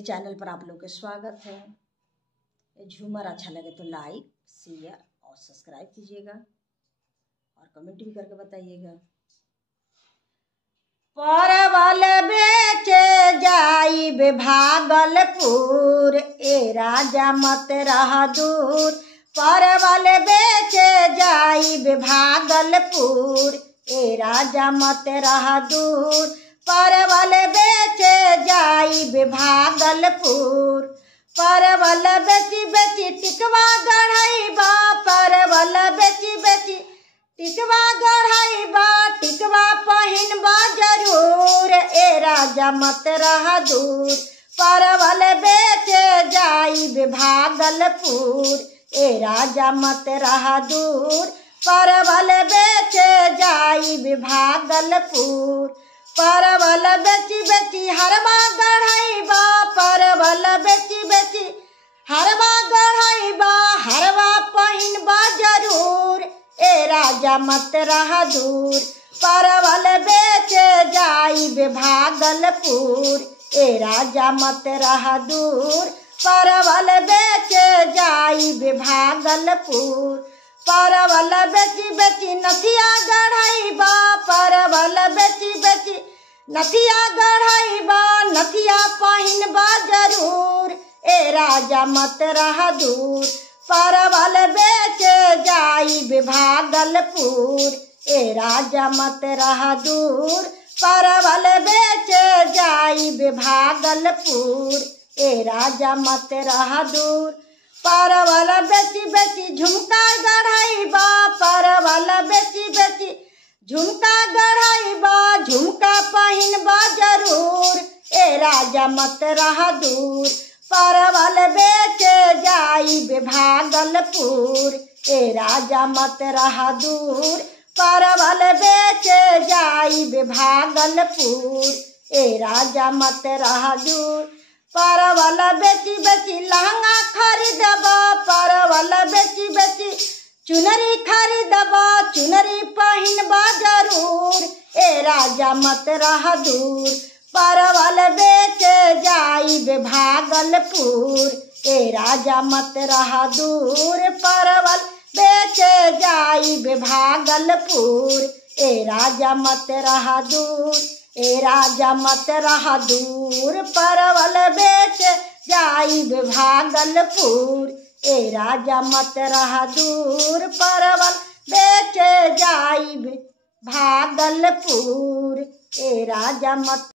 Channel पर आप लोग का स्वागत है। झूमर अच्छा लगे तो लाइक, शेयर और सब्सक्राइब कीजिएगा और कमेंट भी करके बताइएगा। परवल बेचे जाइब भागलपुर, ए राजा मत रह दूर। परवल बेचे जाइब भागलपुर, ए राजा मत रह दूर। परवल बेचे जाइब भागलपुर, परवल बेची बेची टिकवा गढ़ाइबा। परवल बेची बेची टिकवा गढ़ाइबा, टिकवा पहिनबा जरूर, ए राजा मत रह दूर। परवल बेचे जाइब भागलपुर, ए राजा मत रह दूर। परवल बेचे जाइब भागलपुर, परवल बेची बेची हरवा गढ़ाइबा। परवल बेची बेची हरवा गढ़ाइबा, हरवा पहिनबा जरूर, ए राजा मत रह दूर। परवल बेचे जाइब भागलपुर, ए राजा मत रह दूर। परवल बेचे जाइब भागलपुर, परवल बेची बेची नथिया गढ़ाइबा। परवल बेची बेची नथिया गढ़ाइबा, नथिया पहिनबा जरूर, ए राजा मत रह दूर। परवल बेचे जाइब भागलपुर, ए राजा मत रह दूर। परवल बेचे जाइब भागलपुर, ए राजा मत रह दूर। परवल बेची बेची झुमका गढ़ाइबा। परवल बेची बेची झुमका गढ़ाइबा, झुमका पहिनबा जरूर, ए राजा मत रह दूर। परवल बेचे जाइब भागलपुर, ए राजा मत रह दूर। परवल बेचे जाइब भागलपुर, ए राजा मत रह दूर। परवल बेची बेची लहंगा खरीदबा। परवल बेची बेची चुनरी खरीदबा, चुनरी पहिनबा जरूर, ए राजा मत रह दूर। परवल बेचे जाइब भागलपुर, ए राजा मत रह दूर। परवल बेचे जाइब भागलपुर, ए राजा मत रह दूर, ए राजा मत रह दूर। परवल बेचे जाइब भागलपुर, ए राजा मत रह दूर। परवल बेचे जाइब भागलपुर, ए राजा मत